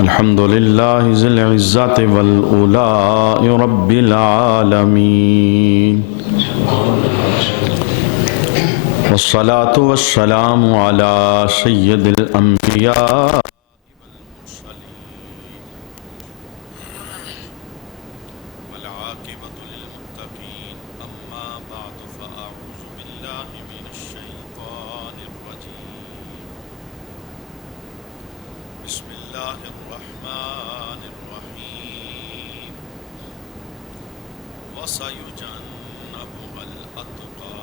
الحمد لله ذي العزة والآلاء رب العالمين والصلاة والسلام على سيد الأنبياء والعاقبة للمتقين أما بعد فأعوذ بالله من الشيطان الرجيم بسم الله الرحمن الرحيم وسيجنبها الأتقى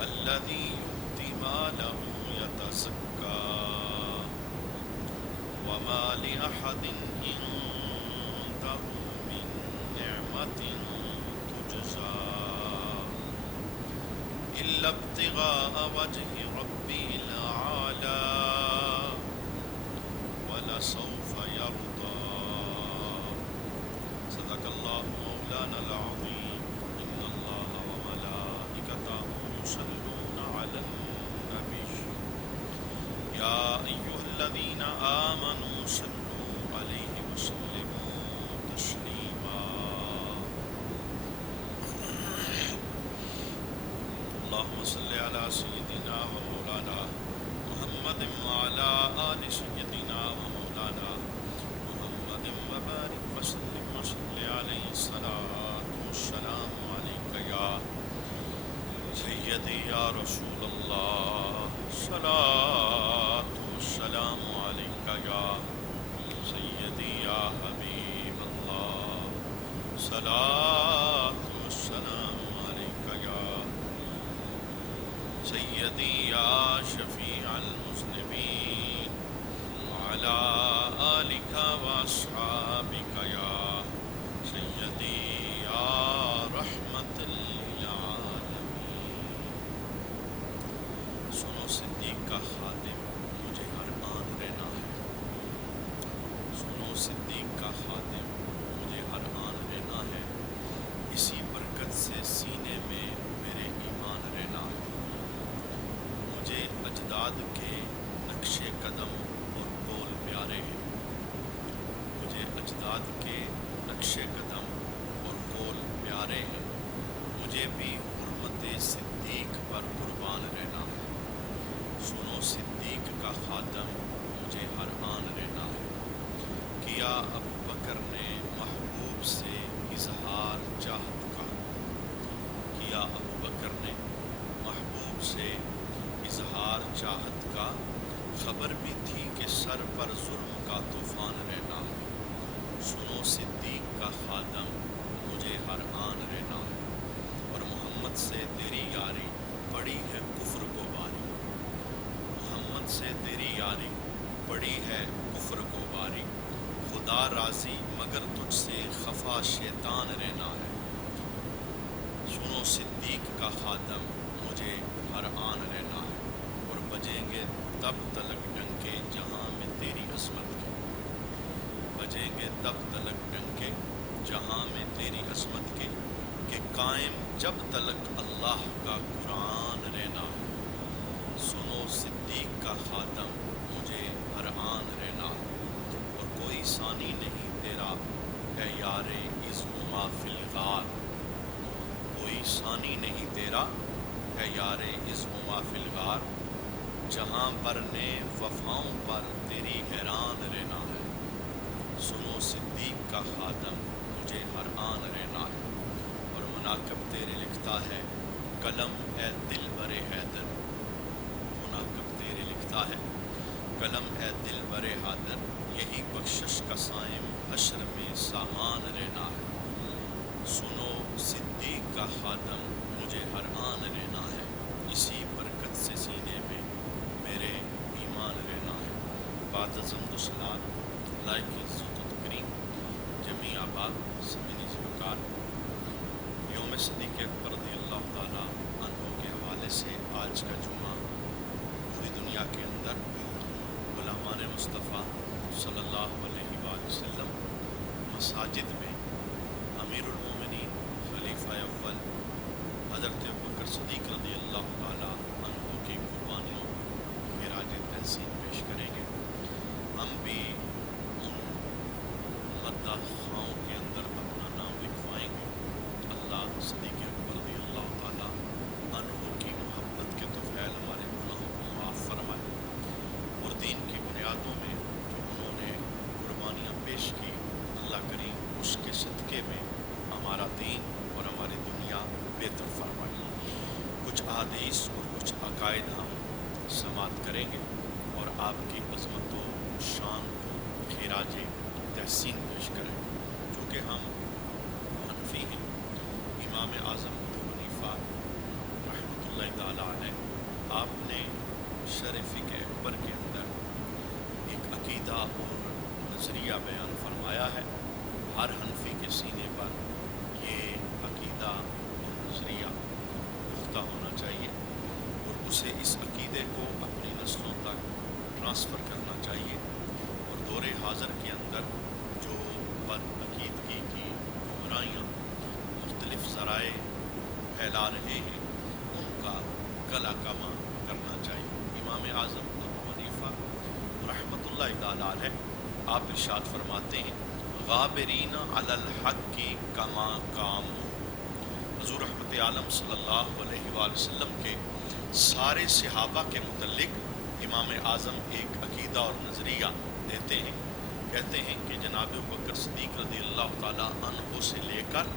الذي يؤتي ماله يتزكى وما لأحد عنده من نعمة تجزى إلا ابتغاء وجه ربه الأعلى ولسوف يرضى صدق الله مولانا العظيم إن الله وملائكته يصلون على النبي يا أيها الذين آمنوا صلوا عليه وسلموا تسليما اللهم صل على سيدنا ومولانا محمد وعلى آل سيدنا ومولانا محمد وبارك وسلم وصل عليه الصلاة والسلام عليك يا سيدي يا رسول الله صلاة والسلام عليك يا سيدي يا حبيب الله صلاة والسلام عليك يا سيدي يا شفيع المذنبين وعلى آلك وأصحابك يا سيدي يا رحمة للعالمين سنو صدیق کا خادم مجھے ہر آن رہنا ہے سنو صدیق کا خادم مجھے ہر آن رہنا ہے اسی برکت سے سینے میں میرے ایمان رہنا ہے مجھے اجداد کے نقش قدم اور قول پیارے ہیں مجھے اجداد کے نقش قدم اور قول پیارے ہیں مجھے بھی حرمت صدیق پر قربان رہنا ہے سنو صدیق کا خاتم مجھے ہر آن رہنا ہے کیا ابو بکر نے محبوب سے اظہار چاہت کا کیا ابو بکر نے محبوب سے اظہار چاہت کا خبر بھی تھی کہ سر پر ظلم کا طوفان رہنا ہے سنو صدیق کا خاتم مجھے ہر آن رہنا ہے اور محمد سے تیری یاری پڑی ہے کفر کو باری محمد سے تیری یاری پڑی ہے کفر کو باری خدا راضی مگر تجھ سے خفا شیطان رہنا ہے سنو صدیق کا خاتم مجھے ہر آن رہنا ہے اور بجیں گے تب تلک ڈنکے جہاں میں تیری عصمت کے بجیں گے تب تلک ڈنکے جہاں میں تیری عصمت کے کہ قائم جب تلک اللہ کا قرآن رہنا ہے سنو صدیق کا خاتم مجھے ہر آن رہنا ہے اور کوئی ثانی نہیں تیرا اے یار عزما فی الغار کوئی ثانی نہیں تیرا اے یار عزما فی الغار جہاں پر نے وفاؤں پر تیری حیران رہنا ہے سنو صدیق کا خاتم مجھے ہر آن رہنا ہے اور مناقب تیرے لکھتا ہے قلم اے دل برے حیدر مناقب تیرے لکھتا ہے قلم اے دل برے حیدر یہی بخشش کا سائم حشر میں سامان رہنا ہے سنو صدیق کا خاتم مجھے ہر آن رہنا ہے اسی برکت سے سینے میں میرے ایمان رہنا ہے بعد حمد و صلات لائق عزت و تکریم جمیع آباد سمینی ذوالفقار یوم صدیق اکبر رضی اللہ تعالیٰ عنہ کے حوالے سے آج کا جمعہ پوری دنیا کے اندر غلامان مصطفیٰ صلی اللہ علیہ وآلہ وسلم مساجد میں امیر المومنین خلیفہ اول حضرت ابوبکر صدیق رضی اللہ تعالیٰ عنہ کی قربانیوں समात करेंगे और आपकी अज़मत व शान को खिराज तहसीन पेश करेंगे। चूँकि हम हनफी हैं, इमाम आज़म अबू हनीफा रहमतुल्लाहि ताला अलैह आपने शरह फ़िक़्ह अकबर के अंदर एक अक़ीदा और नज़रिया बयान फरमाया है। हर हनफी के सीने पर ये अक़ीदा और नज़रिया पुख्ता होना चाहिए और उसे इस अक़ीदे को अपनी नस्लों तक ट्रांसफ़र करना चाहिए। और दौरे हाज़र के अंदर जो बदअक़ीदगी की गुमराहियाँ मुख्तलिफ़ ज़राए फैला रहे हैं उनका गला कमा करना चाहिए। इमाम आज़म अबू हनीफा रहमतुल्लाहि ताला अलैह आप इरशाद फरमाते हैं, गाबिरीना अलल हक़्क़ि कमा कामू। हुज़ूर रहमत आलम सल्लल्लाहु अलैहि वसल्लम के सारे सहाबा के मुतल्लिक़ इमाम आज़म एक अक़ीदा और नज़रिया देते हैं। कहते हैं कि जनाब अबू बकर सिद्दीक़ रज़ियल्लाहु ताला अन्हु से लेकर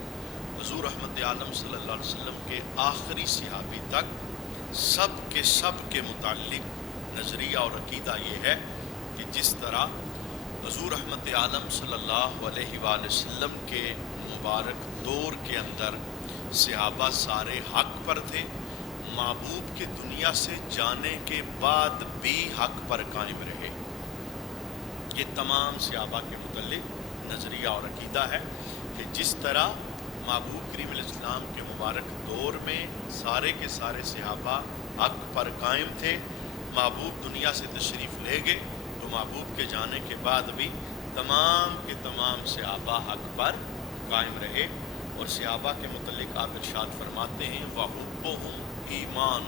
हुज़ूर रहमत आलम सल्लल्लाहु अलैहि वसल्लम के आखिरी सहाबी तक सब के मुताल्लिक़ नज़रिया और अक़ीदा ये है कि जिस तरह हुज़ूर रहमत आलम सल्लल्लाहु अलैहि वसल्लम के मुबारक दौर के अंदर सहाबा सारे हक़ पर थे, महबूब के दुनिया से जाने के बाद भी हक़ पर कायम रहे। ये तमाम सहाबा के मुतल्लिक़ नज़रिया और अक़ीदा है कि जिस तरह महबूब करीम अलैहिस्सलाम के मुबारक दौर में सारे के सारे सहाबा हक़ पर कायम थे, महबूब दुनिया से तशरीफ़ ले गए तो महबूब के जाने के बाद भी तमाम के तमाम सहाबा हक़ पर कायम रहे। और सहाबा के मुतल्लिक़ आप इरशाद फरमाते हैं, वहुब्बुहुम ईमान,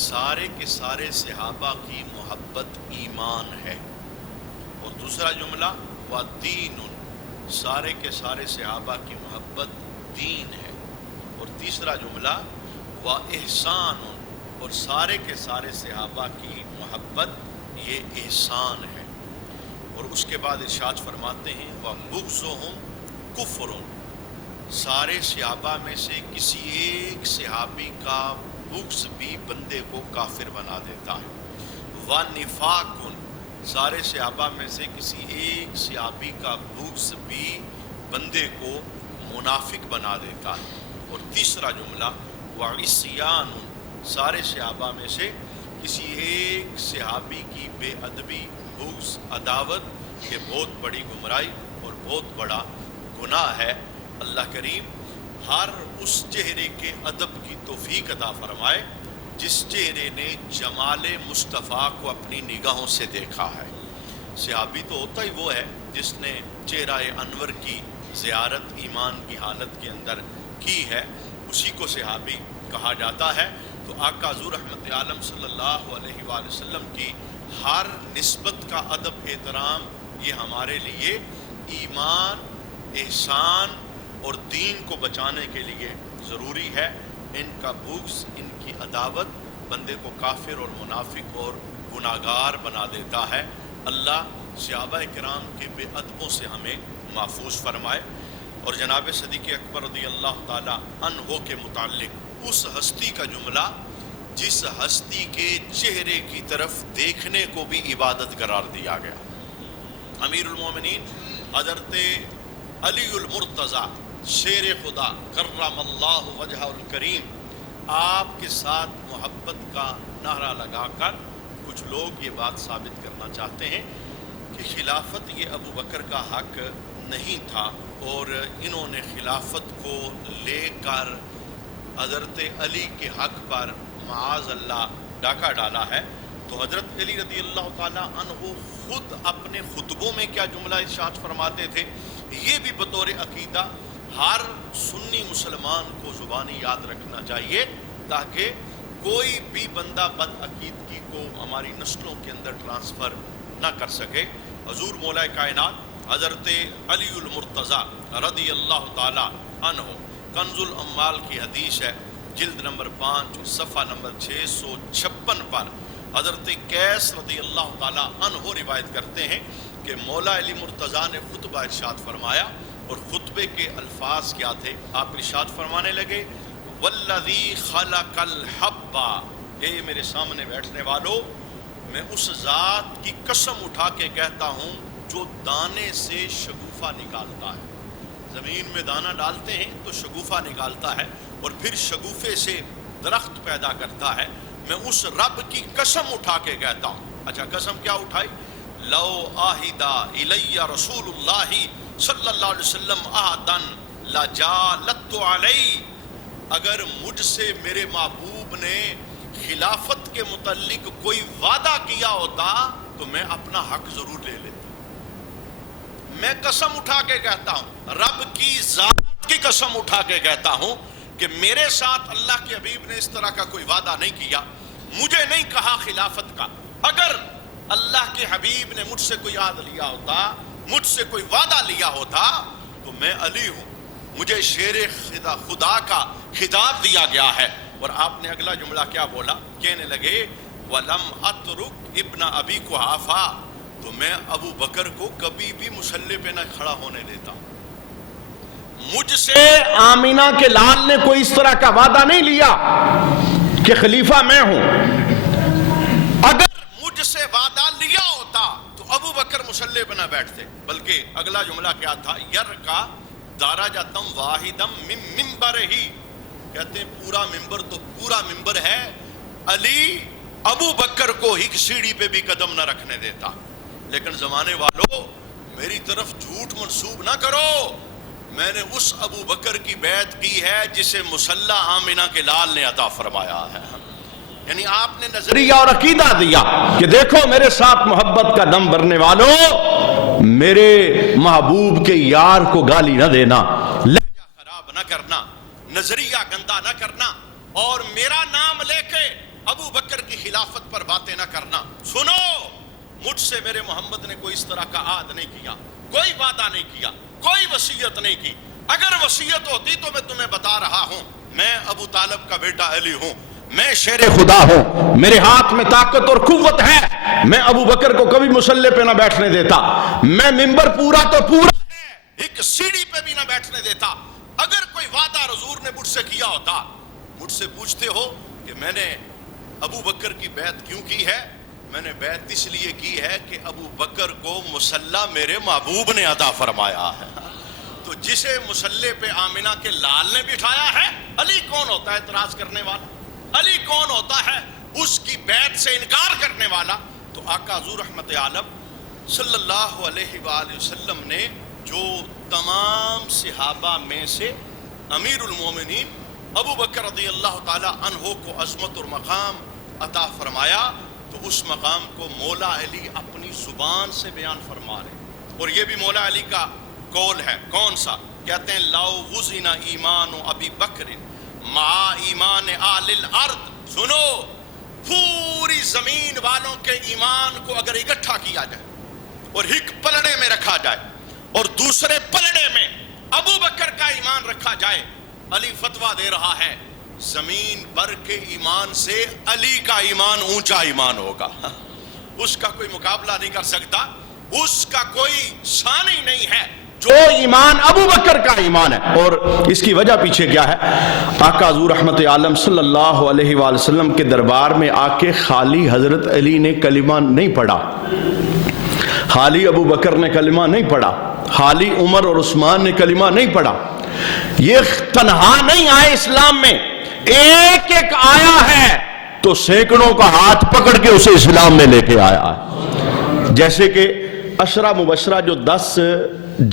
सारे के सारे सहाबा की मोहब्बत ईमान है। और दूसरा जुमला व दीनुन, सारे के सारे सहाबा की मोहब्बत दीन है। और तीसरा जुमला व एहसानुन, और सारे के सारे सहाबा की मोहब्बत ये एहसान है। और उसके बाद इरशाद फरमाते हैं, व बुग़्ज़ुहुम कुफ़्रुन, सारे सहाबा में से किसी एक सहाबी का बुग़्ज़ भी बंदे को काफिर बना देता है। व निफ़ाक़ुन, सारे सहाबा में से किसी एक सहाबी का बुग़्ज़ भी बंदे को मुनाफिक बना देता है। और तीसरा जुमला व इस्यानुन, सारे सहाबा में से किसी एक सहाबी की बेअदबी, बुग़्ज़, अदावत ये बहुत बड़ी गुमराही और बहुत बड़ा गुनाह है। अल्लाह करीम हर उस चेहरे के अदब की तौफ़ीक अता फ़रमाए जिस चेहरे ने जमाले मुस्तफ़ा को अपनी निगाहों से देखा है। सहाबी तो होता ही वो है जिसने चेहरा अनवर की ज़ियारत ईमान की हालत के अंदर की है, उसी को सहाबी कहा जाता है। तो आका हुज़ूर रहमत आलम सल्लल्लाहु अलैहि वसल्लम की हर निस्बत का अदब एहतराम ये हमारे लिए ईमान, एहसान और दीन को बचाने के लिए ज़रूरी है। इनका बुग़्ज़, इनकी अदावत बंदे को काफिर और मुनाफिक और गुनाहगार बना देता है। अल्लाह सहाबाए किराम के बेअदबों से हमें महफूज फरमाए। और जनाब सिद्दीक़ अकबर रज़ियल्लाहु ताला अन्हु के मुताल्लिक़ उस हस्ती का जुमला जिस हस्ती के चेहरे की तरफ देखने को भी इबादत करार दिया गया, अमीरुल मोमिनीन हज़रत अलीउल मुर्तज़ा शेर खुदा कर्रमल्लाहु वजहुल करीम, आपके साथ मोहब्बत का नारा लगाकर कुछ लोग ये बात साबित करना चाहते हैं कि खिलाफत ये अबू बकर का हक नहीं था और इन्होंने खिलाफत को लेकर हज़रत अली के हक पर माज़ अल्लाह डाका डाला है। तो हज़रत अली रज़ियल्लाहु ताला अन्हु खुद अपने खुतबों में क्या जुमला इरशाद फरमाते थे, ये भी बतौर अकीदा हर सुन्नी मुसलमान को ज़ुबानी याद रखना चाहिए ताकि कोई भी बंदा बदअकीदगी को हमारी नस्लों के अंदर ट्रांसफ़र ना कर सके। हज़ूर मौला कायनात हज़रत अलीउल मुर्तज़ा रज़ियल्लाहु ताला अन्हु, कंजुल अम्वाल की हदीस है, जिल्द नंबर 5 और सफ़ा नंबर 656 पर हज़रत कैस रज़ियल्लाहु ताला अन्हु रिवायत करते हैं कि मौला अली मुर्तज़ा ने खुतबा इरशाद फरमाया और खुतबे के अल्फाज क्या थे, आप इरशाद फरमाने लगे, वल्लज़ी खलक़ल हब्बा اے میرے سامنے بیٹھنے والوں، میں اس ذات کی قسم اٹھا کے کہتا ہوں جو دانے سے شگوفہ نکالتا ہے. زمین میں دانہ ڈالتے ہیں تو شگوفہ نکالتا ہے اور پھر شگوفے سے درخت پیدا کرتا ہے. میں اس رب کی قسم اٹھا کے کہتا ہوں. اچھا قسم کیا اٹھائی؟ لو آہدا الی رسول اللہ صلی اللہ علیہ وسلم آہدن لجالت علی، اگر مجھ سے میرے محبوب نے خلافت کے متعلق کوئی وعدہ کیا ہوتا تو میں اپنا حق ضرور لے لیتا. میں قسم اٹھا کے کہتا ہوں، رب کی ذات کی قسم اٹھا کے کہتا ہوں کہ میرے ساتھ اللہ کے حبیب نے اس طرح کا کوئی وعدہ نہیں کیا، مجھے نہیں کہا خلافت کا. اگر اللہ کے حبیب نے مجھ سے کوئی عہد لیا ہوتا، مجھ سے کوئی وعدہ لیا ہوتا تو میں علی ہوں. مجھے شیر خدا کا خطاب دیا گیا ہے. اور آپ نے اگلا جملہ کیا بولا؟ کہنے لگے وَلَمْ أَتْرُكْ ابن ابی قحافہ، تو میں ابو بکر کو کبھی بھی مسلح پہ نہ کھڑا ہونے دیتا. مجھ سے آمینہ کے لال نے کوئی اس طرح کا وعدہ نہیں لیا کہ خلیفہ میں ہوں. اگر مجھ سے وعدہ لیا ہوتا تو ابو بکر مسلح پہ نہ بیٹھتے. بلکہ اگلا جملہ کیا تھا؟ یرکا درجۃ واحدۃ من منبرہ، کہتے ہیں پورا ممبر تو پورا ممبر ہے، علی ابو بکر کو ایک سیڑھی پہ بھی قدم نہ رکھنے دیتا. لیکن زمانے والوں میری طرف جھوٹ منسوب نہ کرو، میں نے اس ابو بکر کی بیعت کی ہے جسے مصلی آمنہ کے لال نے عطا فرمایا ہے. یعنی آپ نے نظریہ اور عقیدہ دیا کہ دیکھو میرے ساتھ محبت کا دم بھرنے والوں، میرے محبوب کے یار کو گالی نہ دینا، لہجہ خراب نہ کرنا، نظریہ گندا نہ کرنا، اور میرا نام لے کے ابو بکر کی خلافت پر باتیں نہ کرنا. سنو، مجھ سے میرے محمد نے کوئی اس طرح کا عہد نہیں کیا، کوئی وعدہ نہیں کیا، کوئی وصیت نہیں کی. اگر وصیت ہوتی تو میں تمہیں بتا رہا ہوں، میں ابو طالب کا بیٹا علی ہوں، میں شیر خدا ہوں، میرے ہاتھ میں طاقت اور قوت ہے، میں ابو بکر کو کبھی مسلح پہ نہ بیٹھنے دیتا. میں ممبر پورا تو پورا ہے، ایک سیڑھی پہ بھی نہ بیٹھنے دیتا. اگر کوئی وعدہ حضور نے مجھ سے کیا ہوتا، مجھ سے پوچھتے ہو کہ میں نے ابو بکر کی بیعت کیوں کی ہے؟ میں نے بیعت اس لیے کی ہے کہ ابو بکر کو مصلی میرے محبوب نے عطا فرمایا ہے. تو جسے مسلح پہ آمنہ کے لال نے بٹھایا ہے، علی کون ہوتا ہے اعتراض کرنے والا؟ علی کون ہوتا ہے اس کی بیعت سے انکار کرنے والا؟ تو آقا حضور رحمت عالم صلی اللہ علیہ وآلہ وسلم نے جو تمام صحابہ میں سے امیر المومنین ابو بکر رضی اللہ تعالی عنہ کو عظمت اور مقام عطا فرمایا، تو اس مقام کو مولا علی اپنی زبان سے بیان فرما رہے. اور یہ بھی مولا علی کا قول ہے. کون سا؟ کہتے ہیں لو وزن ایمان ابی بکر مع ایمان آل الارض. سنو، پوری زمین والوں کے ایمان کو اگر اکٹھا کیا جائے اور ایک پلڑے میں رکھا جائے اور دوسرے پلڑے میں ابو بکر کا ایمان رکھا جائے، علی فتویٰ دے رہا ہے زمین بھر کے ایمان سے علی کا ایمان اونچا ایمان ہوگا. اس کا کوئی مقابلہ نہیں کر سکتا، اس کا کوئی ثانی نہیں ہے جو ایمان ابو بکر کا ایمان ہے. اور اس کی وجہ پیچھے کیا ہے؟ آقا حضور رحمت عالم صلی اللہ علیہ وآلہ وسلم کے دربار میں آ کے خالی حضرت علی نے کلمہ نہیں پڑھا، خالی ابو بکر نے کلمہ نہیں پڑھا، خالی عمر اور عثمان نے کلمہ نہیں پڑھا. یہ تنہا نہیں آئے اسلام میں، ایک ایک آیا ہے تو سینکڑوں کا ہاتھ پکڑ کے اسے اسلام میں لے کے آیا ہے. جیسے کہ عشرہ مبشرہ جو 10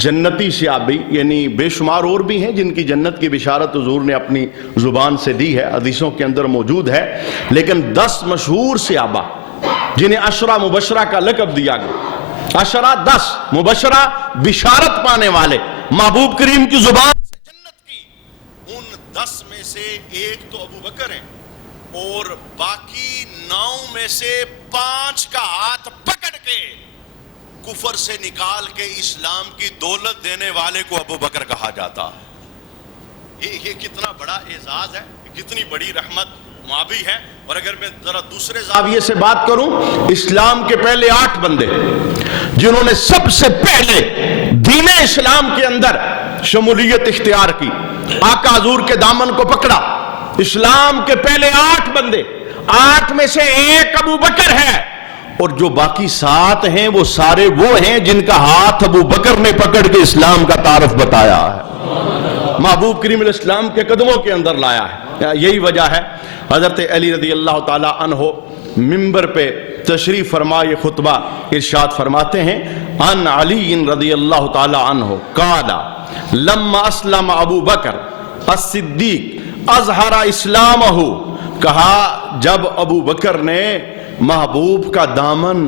جنتی صحابی، یعنی بے شمار اور بھی ہیں جن کی جنت کی بشارت حضور نے اپنی زبان سے دی ہے، حدیثوں کے اندر موجود ہے، لیکن 10 مشہور صحابہ جنہیں عشرہ مبشرہ کا لقب دیا گیا. عشرہ 10 مبشرہ بشارت پانے والے، محبوب کریم کی زبان سے جنت کی. ان 10 میں سے ایک تو ابو بکر ہیں اور باقی 9 میں سے 5 کا ہاتھ پکڑ کے کفر سے نکال کے اسلام کی دولت دینے والے کو ابو بکر کہا جاتا ہے. یہ کتنا بڑا اعزاز ہے، کتنی بڑی رحمت مابی ہے. اور اگر میں ذرا دوسرے زاویے سے بات کروں، اسلام کے پہلے 8 بندے جنہوں نے سب سے پہلے دین اسلام کے اندر شمولیت اختیار کی، آقا حضور کے دامن کو پکڑا، اسلام کے پہلے 8 بندے 8 में से 1 अबू बकर है, और जो बाकी 7 हैं वो सारे वो हैं जिनका हाथ अबू बकर ने पकड़ के इस्लाम का तारफ बताया है, महबूब करीम इस्लाम के कदमों के अंदर लाया है। यही वजह है हजरत अली रज़ी अल्लाह ताला अन्हो मिंबर पे तशरीफ फरमा ये खुतबा इरशाद फरमाते हैं, अन अली रज़ी अल्लाह ताला अन्हो काला लम्मा अस्लम अबू बकर as-सिद्दीक अज़हरा इस्लामहु, कहा जब अबू बकर ने महबूब का दामन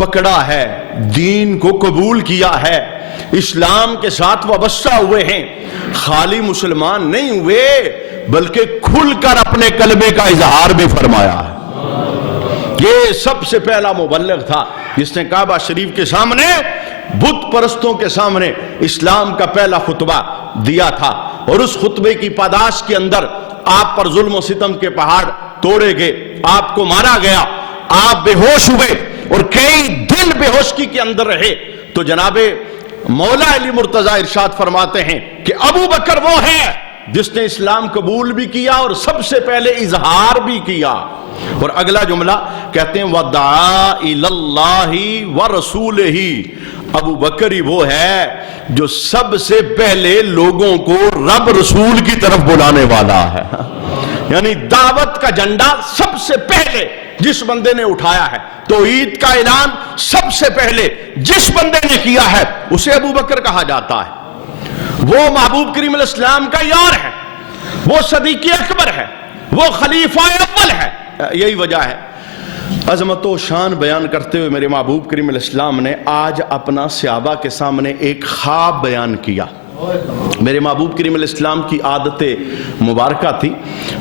पकड़ा है, दीन को कबूल किया है, इस्लाम के साथ वाबस्ता हुए हैं, खाली मुसलमान नहीं हुए बल्कि खुलकर अपने कलमे का इजहार भी फरमाया है। ये सबसे पहला मुबल्लिग था जिसने काबा शरीफ के सामने, बुत परस्तों के सामने इस्लाम का पहला खुतबा दिया था, और उस खुतबे की पादाश के अंदर आप पर जुल्म और सितम के पहाड़ तोड़े गए, आपको मारा गया, आप बेहोश हुए और कई दिन बेहोशगी के अंदर रहे। तो जनाबे मौला अली मुर्तजा इरशाद फरमाते हैं कि अबू बकर वो है जिसने इस्लाम कबूल भी किया और सबसे पहले इजहार भी किया। और अगला जुमला कहते हैं वदआ इलल्लाहि व रसूलिही, अबू बकर ही वो है जो सबसे पहले लोगों को रब रसूल की तरफ बुलाने वाला है। यानी दावत का झंडा सबसे पहले जिस बंदे ने उठाया है, तौहीद का ऐलान सबसे पहले जिस बंदे ने किया है उसे अबू बकर कहा जाता है। वो महबूब करीम इस्लाम का यार है, वो सदीक़ अकबर है, वो खलीफा अव्वल है। यही वजह है अजमत व शान बयान करते हुए मेरे महबूब करीम इस्लाम ने आज अपना सहाबा के सामने एक ख्वाब बयान किया। मेरे महबूब करीम इस्लाम की आदत मुबारका थी,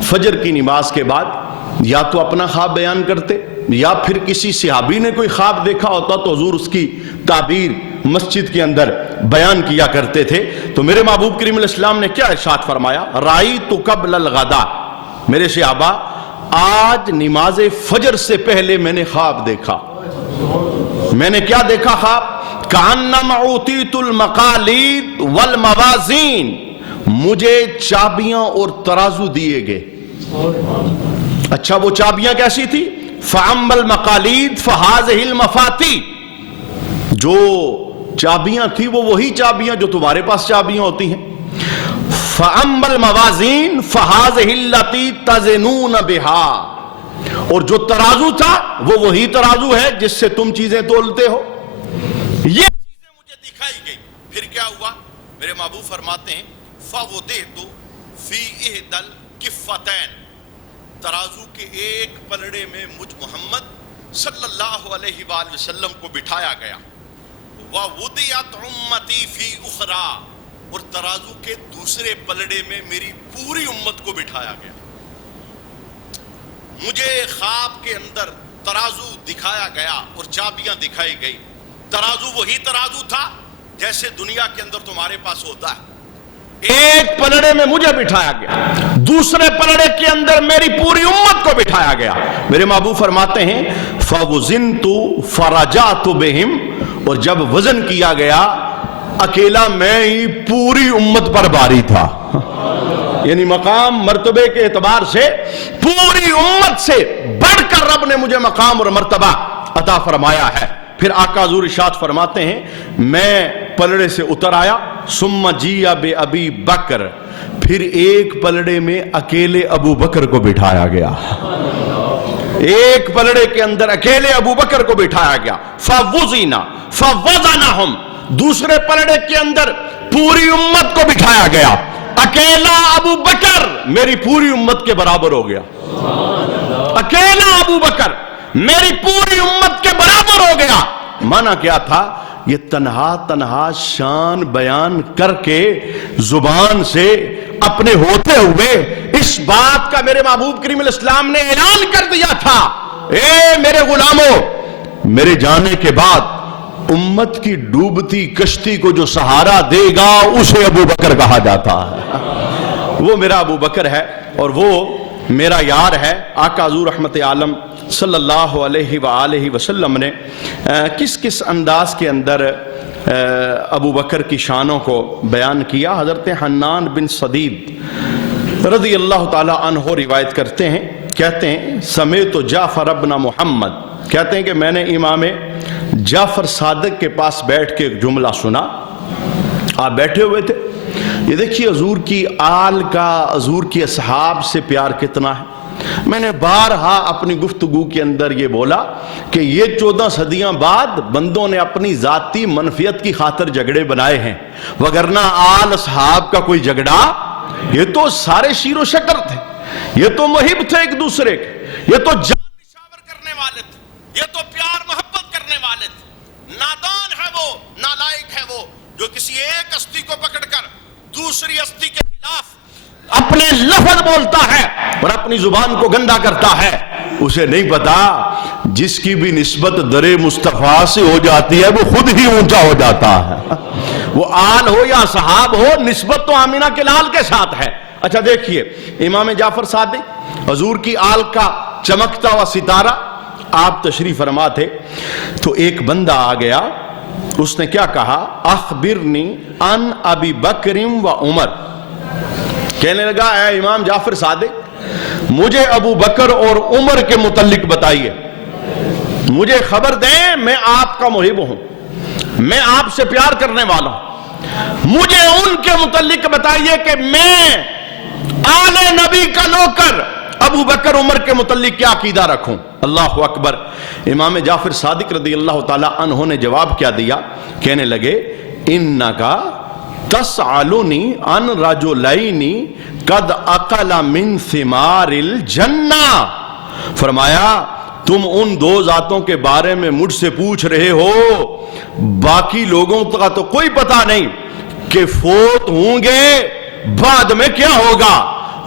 फजर की नमाज के बाद या तो अपना ख्वाब बयान करते या फिर किसी सहाबी ने कोई ख्वाब देखा होता तो हुजूर उसकी ताबीर मस्जिद के अंदर बयान किया करते थे। तो मेरे महबूब करीम इस्लाम ने क्या इरशाद फरमाया, राई तो कब्ल गदा, मेरे सहाबा आज नमाज फजर से पहले मैंने ख्वाब देखा। मैंने क्या देखा ख्वाब, कान्नमा उतीतुल मकालीद वल मवाजीन, मुझे चाबियां और तराजू दिए गए। अच्छा वो चाबियां कैसी थी, फ़अम्मल मकालीद फ़हाज़िहिल मफ़ाती, जो चाबियां थी वो वही चाबियां जो तुम्हारे पास चाबियां होती हैं। फ़अम्मल मवाज़ीन फ़हाज़िहिल्लती तज़नून बिहा, और जो तराजू था वो वही तराजू है जिससे तुम चीजें तोलते हो। ये चीजें मुझे दिखाई गई। फिर क्या हुआ, मेरे महबूब फरमाते हैं फ़वदिअतु फ़ी इहदल किफ़्फ़तैन, तराजू के एक पलड़े में मुझ मोहम्मद सल्लल्लाहु अलैहि वसल्लम को बिठाया गया। व वुदिअत उम्मती फ़ी उखरा, और तराजू के दूसरे पलड़े में मेरी पूरी उम्मत को बिठाया गया। मुझे ख्वाब के अंदर तराजू दिखाया गया और चाबियां दिखाई गई। तराजू वही तराजू था जैसे दुनिया के अंदर तुम्हारे पास होता है। एक पलड़े में मुझे बिठाया गया, दूसरे पलड़े के अंदर मेरी पूरी उम्मत को बिठाया गया। मेरे महबूब फरमाते हैं फवज़िनतु फरजातु बिहिम, और जब वजन किया गया अकेला मैं ही पूरी उम्मत पर भारी था। यानी मकाम मर्तबे के एतबार से पूरी उम्मत से बढ़कर रब ने मुझे मकाम और मर्तबा अता फरमाया है। फिर आका हुज़ूर इरशाद फरमाते हैं मैं पलड़े से उतर आया, सुम्मा जिया बे अबी बकर, फिर एक पलड़े में अकेले अबू बकर को बिठाया गया। एक पलड़े के अंदर अकेले अबू बकर को बिठाया गया। फवुज़िना फवज़नहुम, दूसरे पलड़े के अंदर पूरी उम्मत को बिठाया गया। अकेला अबू बकर मेरी पूरी उम्मत के बराबर हो गया। अकेला अबू बकर मेरी पूरी उम्मत के बराबर हो गया। माना क्या था, ये तन्हा तन्हा शान बयान करके जुबान से अपने होते हुए इस बात का मेरे महबूब करीम इस्लाम ने ऐलान कर दिया था, ए मेरे गुलामों, मेरे जाने के बाद उम्मत की डूबती कश्ती को जो सहारा देगा उसे अबू बकर कहा जाता है। वो मेरा अबू बकर है और वो मेरा यार है। आका हुज़ूर रहमत आलम सल्लल्लाहु अलैहि वसल्लम ने किस किस अंदाज के अंदर अबू बकर की शानों को बयान किया। हज़रत हन्नान बिन सदीद रज़ी अल्लाह ताला अन्हो रिवायत करते हैं کہتے ہیں سمیت جعفر ابن محمد، کہتے ہیں کہ میں نے امام جعفر صادق کے پاس بیٹھ کے ایک جملہ سنا. آپ بیٹھے ہوئے تھے. یہ دیکھیے حضور کی آل کا، حضور کی اصحاب سے پیار کتنا ہے. میں نے بارہا اپنی گفتگو کے اندر یہ بولا کہ یہ 14 صدیاں بعد بندوں نے اپنی ذاتی منفیت کی خاطر جھگڑے بنائے ہیں، وگرنہ آل اصحاب کا کوئی جھگڑا، یہ تو سارے شیر و شکر تھے، یہ تو محب تھے ایک دوسرے کے، یہ تو جان نشاور کرنے والے تھے، یہ تو پیار محبت کرنے والے تھے. نادان ہے وہ، نالائق ہے وہ جو کسی ایک ہستی کو پکڑ کر دوسری ہستی کے خلاف اپنے لفظ بولتا ہے اور اپنی زبان کو گندا کرتا ہے. اسے نہیں پتا جس کی بھی نسبت در مصطفیٰ سے ہو جاتی ہے وہ خود ہی اونچا ہو جاتا ہے. وہ آل ہو یا صحاب ہو، نسبت تو آمینہ کے لال کے ساتھ ہے. اچھا دیکھیے امام جعفر صادق حضور کی آل کا چمکتا ہوا ستارہ، آپ تشریف فرما تھے تو ایک بندہ آ گیا. اس نے کیا کہا؟ اخبرنی ان ابی بکر و عمر. کہنے لگا اے امام جعفر صادق مجھے ابو بکر اور عمر کے متعلق بتائیے، مجھے خبر دیں، میں آپ کا محب ہوں، میں آپ سے پیار کرنے والا ہوں، مجھے ان کے متعلق بتائیے کہ میں آل نبی کا نوکر ابو بکر عمر کے متعلق کیا عقیدہ رکھوں. اللہ اکبر. امام جعفر صادق رضی اللہ تعالی عنہ نے جواب کیا دیا؟ کہنے لگے انکا تسألنی عن رجلین قد اکل من ثمار الجنہ. فرمایا تم ان دو ذاتوں کے بارے میں مجھ سے پوچھ رہے ہو، باقی لوگوں کا تو کوئی پتہ نہیں کہ فوت ہوں گے بعد میں کیا ہوگا.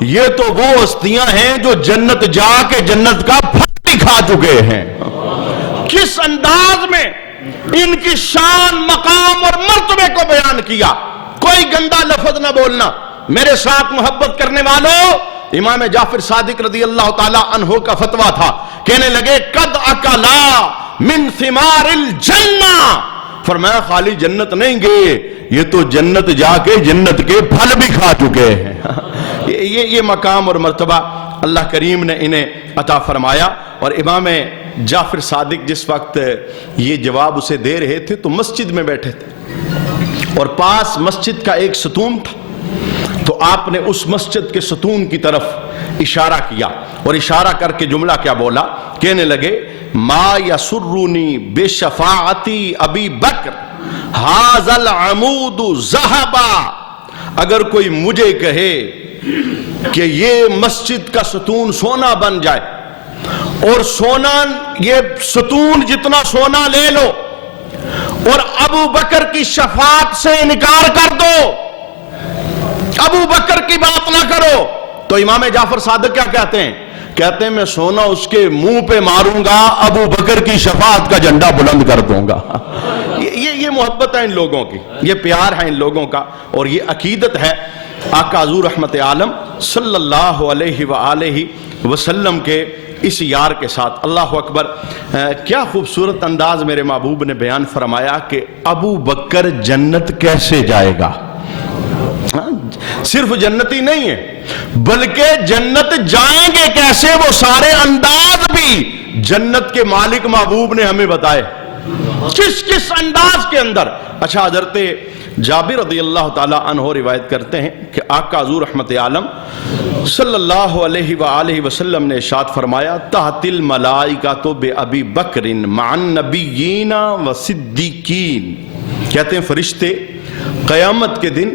یہ تو وہ ہستیاں ہیں جو جنت جا کے جنت کا پھل بھی کھا چکے ہیں. کس انداز میں ان کی شان، مقام اور مرتبے کو بیان کیا. کوئی گندا لفظ نہ بولنا. میرے ساتھ محبت کرنے والوں، امام جعفر صادق رضی اللہ تعالی عنہ کا فتویٰ تھا. کہنے لگے قد اکلا من ثمار الجنہ. فرمایا خالی جنت نہیں گئے، یہ تو جنت جا کے جنت کے پھل بھی کھا چکے ہیں. یہ مقام اور مرتبہ اللہ کریم نے انہیں عطا فرمایا. اور امام جعفر صادق جس وقت یہ جواب اسے دے رہے تھے تو مسجد میں بیٹھے تھے اور پاس مسجد کا ایک ستون تھا. تو آپ نے اس مسجد کے ستون کی طرف اشارہ کیا اور اشارہ کر کے جملہ کیا بولا؟ کہنے لگے ما یسرنی بشفاعتی ابی بکر ھذا العمود ذہبا. اگر کوئی مجھے کہے کہ یہ مسجد کا ستون سونا بن جائے اور سونا، یہ ستون جتنا سونا لے لو اور ابو بکر کی شفاعت سے انکار کر دو، ابو بکر کی بات نہ کرو، تو امام جعفر صادق کیا کہتے ہیں؟ کہتے ہیں میں سونا اس کے منہ پہ ماروں گا، ابو بکر کی شفاعت کا جھنڈا بلند کر دوں گا. یہ محبت ہے ان لوگوں کی، یہ پیار ہے ان لوگوں کا، اور یہ عقیدت ہے آقا حضور رحمت عالم صلی اللہ علیہ وآلہ وسلم کے اس یار کے ساتھ. اللہ اکبر. کیا خوبصورت انداز میرے محبوب نے بیان فرمایا کہ ابو بکر جنت کیسے جائے گا. صرف جنتی نہیں ہے بلکہ جنت جائیں گے کیسے، وہ سارے انداز بھی جنت کے مالک محبوب نے ہمیں بتائے، کس کس انداز کے اندر. اچھا حضرت جابر رضی اللہ تعالی عنہ روایت کرتے ہیں کہ آقا حضور رحمت عالم صلی اللہ علیہ وآلہ وسلم نے ارشاد فرمایا تحت الملائکۃ بأبی بکر مع النبیین وصدیقین. کہتے ہیں فرشتے قیامت کے دن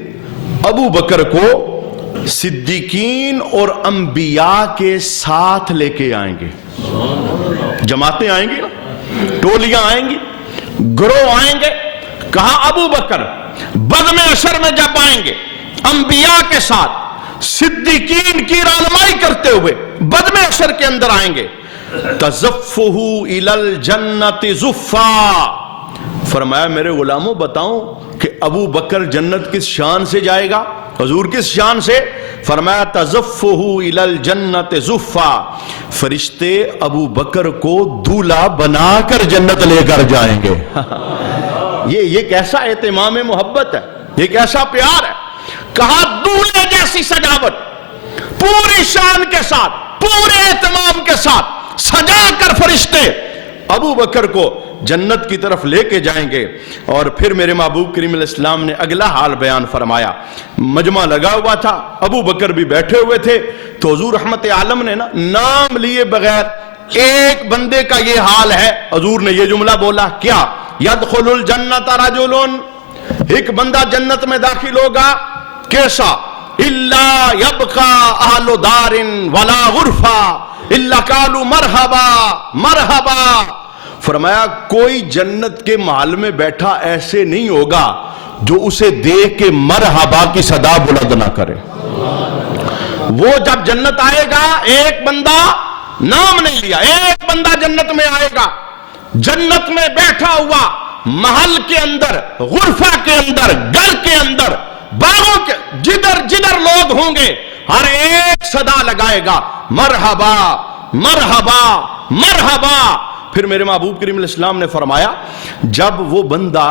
ابو بکر کو صدیقین اور انبیاء کے ساتھ لے کے آئیں گے. جماعتیں آئیں گی نا، ٹولیاں آئیں گی، گروہ آئیں گے. کہا ابو بکر بزم عشر میں جب آئیں گے انبیاء کے ساتھ، صدیقین کی رہنمائی کرتے ہوئے بزم عشر کے اندر آئیں گے. تزفہ الی الجنت زفا. فرمایا میرے غلاموں بتاؤں کہ ابو بکر جنت کس شان سے جائے گا؟ حضور کس شان سے؟ فرمایا تزفہ الی الجنت زفا. فرشتے ابو بکر کو دولہا بنا کر جنت لے کر جائیں گے. یہ کیسا اہتمام محبت ہے، یہ کیسا پیار ہے. کہا دولہے جیسی سجاوٹ پوری شان کے ساتھ पूरे एहतमाम के साथ सजा कर फरिश्ते अबू बकर को जन्नत की तरफ लेके जाएंगे। और फिर मेरे महबूब करीम अलैहिस्सलाम ने अगला हाल बयान फरमाया। मजमा लगा हुआ था, अबू बकर भी बैठे हुए थे, तो हुजूर रहमत आलम ने ना नाम लिए बगैर एक बंदे का ये हाल है, हुजूर ने ये जुमला बोला, क्या यदखुलुल जन्नत रजुलुन, एक बंदा जन्नत में दाखिल होगा, कैसा, इल्ला यबका अहलु दारिन वला गुरफा इल्ला कालू मरहबा मरहबा। फरमाया कोई जन्नत के महल में बैठा ऐसे नहीं होगा जो उसे देख के मरहबा की सदा बुलंद ना करे। वो जब जन्नत आएगा, एक बंदा, नाम नहीं लिया, एक बंदा जन्नत में आएगा, जन्नत में बैठा हुआ महल के अंदर, गुरफा के अंदर, घर के अंदर, बागों के, जिधर जिधर लोग होंगे हर एक सदा लगाएगा, मरहबा मरहबा मरहबा। फिर मेरे महबूब करीम अलैहिस्सलाम ने फरमाया, जब वो बंदा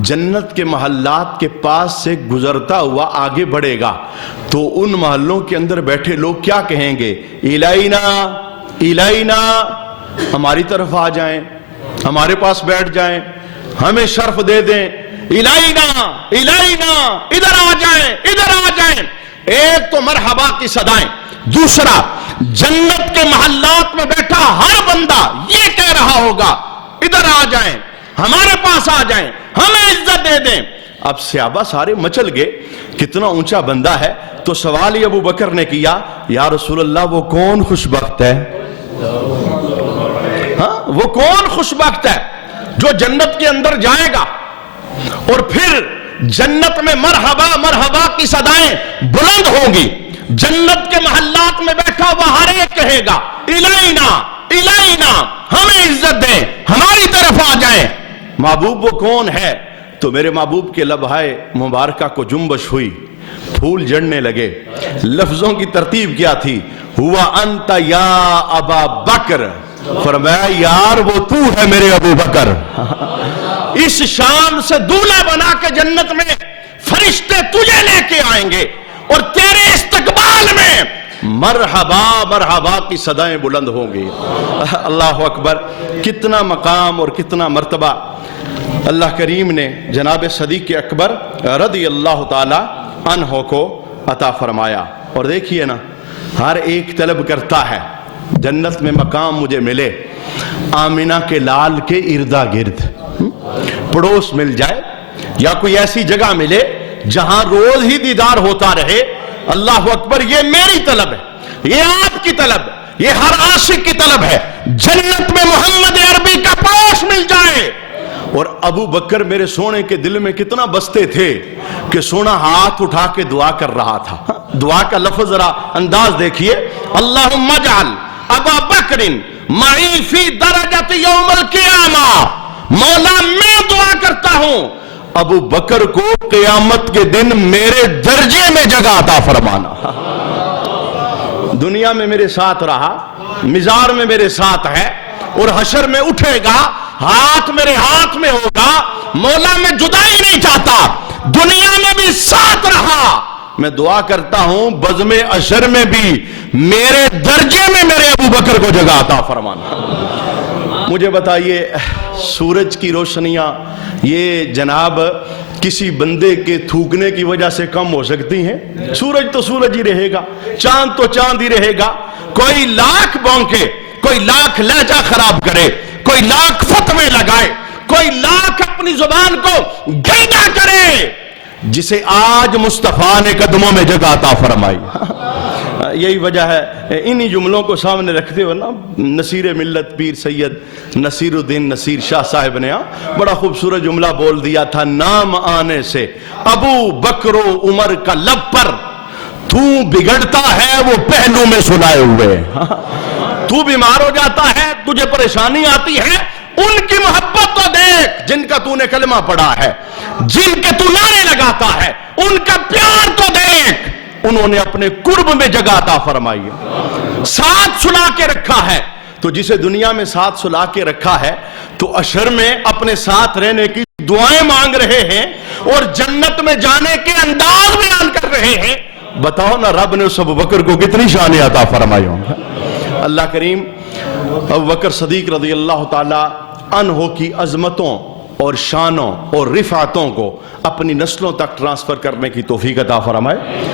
जन्नत के महल्लात के पास से गुजरता हुआ आगे बढ़ेगा तो उन महल्लों के अंदर बैठे लोग क्या कहेंगे, इलाइना इलाइना, हमारी तरफ आ जाएं, हमारे पास बैठ जाएं, हमें शर्फ दे दें, इलाइना इलाइना, इधर आ जाएं, इधर आ जाएं। एक तो मरहबा की सदाएं, दूसरा जन्नत के महल्लात में बैठा हर बंदा ये कह रहा होगा, इधर आ जाएं, हमारे पास आ जाएं, हमें इज्जत दे दें। अब सहाबा सारे मचल गए, कितना ऊंचा बंदा है। तो सवाल ही अबू बकर ने किया, या रसूल अल्लाह वो कौन खुशबख्त है, हाँ वो कौन खुशबख्त है जो जन्नत के अंदर जाएगा और फिर जन्नत में मरहबा मरहबा की सदाएं बुलंद होंगी, जन्नत के महल्लात में बैठा हुआ हर एक कहेगा, इलाइना इलाइना, हमें इज्जत दें, हमारी तरफ आ जाएं। महबूब वो कौन है? तो मेरे महबूब के लबहाए मुबारका को जुम्बश हुई, फूल जड़ने लगे। लफ्जों की तरतीब क्या थी, हुआ अंता या अबा बकर, फरमाया यार वो तू है मेरे अबू बकर। इस शाम से दूल्हा बना के जन्नत में फरिश्ते तुझे लेके आएंगे और तेरे इस्तकबाल में मरहबा मरहबा की सदाएं बुलंद होंगी। अल्लाह अकबर, कितना मकाम और कितना मर्तबा अल्लाह करीम ने जनाब सदीक अकबर रदी अल्लाह ताला अन्हो को अता फरमाया। और देखिए ना, हर एक तलब करता है जन्नत में मकाम मुझे मिले, आमिना के लाल के इर्दा गिर्द पड़ोस मिल जाए, या कोई ऐसी जगह मिले जहां रोज ही दीदार होता रहे। अल्लाह अकबर, ये मेरी तलब है, ये आपकी तलब है, ये हर आशिक की तलब है, जन्नत में मोहम्मद अरबी का पड़ोस मिल जाए। और अबू बकर मेरे सोने के दिल में कितना बसते थे कि सोना हाथ उठा के दुआ कर रहा था। दुआ का लफ्ज जरा अंदाज देखिए, अल्लाहुम्मा जअल अबा बकरिन मई फी दरजत यौमल क़ियामा, मौला मैं दुआ करता हूं अबू बकर को क़यामत के दिन मेरे दर्जे में जगह अता फरमाना। दुनिया में मेरे साथ रहा, मिजार में मेरे साथ है, और हशर में उठेगा, हाथ मेरे हाथ में होगा। मौला मैं जुदाई नहीं चाहता, दुनिया में भी साथ रहा। मैं दुआ करता हूं बज़्मे अशर में भी मेरे दर्जे में मेरे अबू बकर को जगह अता फरमाना। मुझे बताइए, सूरज की रोशनियां ये जनाब किसी बंदे के थूकने की वजह से कम हो सकती हैं? सूरज तो सूरज ही रहेगा, चांद तो चांद ही रहेगा। कोई लाख भौंके, कोई लाख लहजा खराब करे, कोई लाख फतवे लगाए, कोई लाख अपनी जुबान को गंदा करे, जिसे आज मुस्तफा ने कदमों में जगह अता फरमाई। यही वजह है, इन्हीं जुमलों को सामने रखते हुए ना नसीर मिल्लत पीर सैयद नसीरुद्दीन नसीर शाह साहब ने बड़ा खूबसूरत जुमला बोल दिया था, नाम आने से अबू बकरो उमर का लब पर तू बिगड़ता है वो पहलू में सुनाए हुए। तू बीमार हो जाता है, तुझे परेशानी आती है, उनकी मोहब्बत तो देख जिनका तूने कलमा पढ़ा है, जिनके तू नारे लगाता है, उनका प्यार तो देख, उन्होंने अपने कुर्ब में जगह अता फरमाई है, साथ सुला के रखा है। तो जिसे दुनिया में साथ सुला के रखा है, तो अशर में अपने साथ रहने की दुआएं मांग रहे हैं और जन्नत में जाने के अंदाज बयान कर रहे हैं। बताओ ना, रब ने उस अबू बकर को कितनी शान अता फरमाई होंगी। اللہ کریم ابو بکر صدیق رضی اللہ تعالی عنہ کی عظمتوں اور شانوں اور رفعتوں کو اپنی نسلوں تک ٹرانسفر کرنے کی توفیق عطا فرمائے.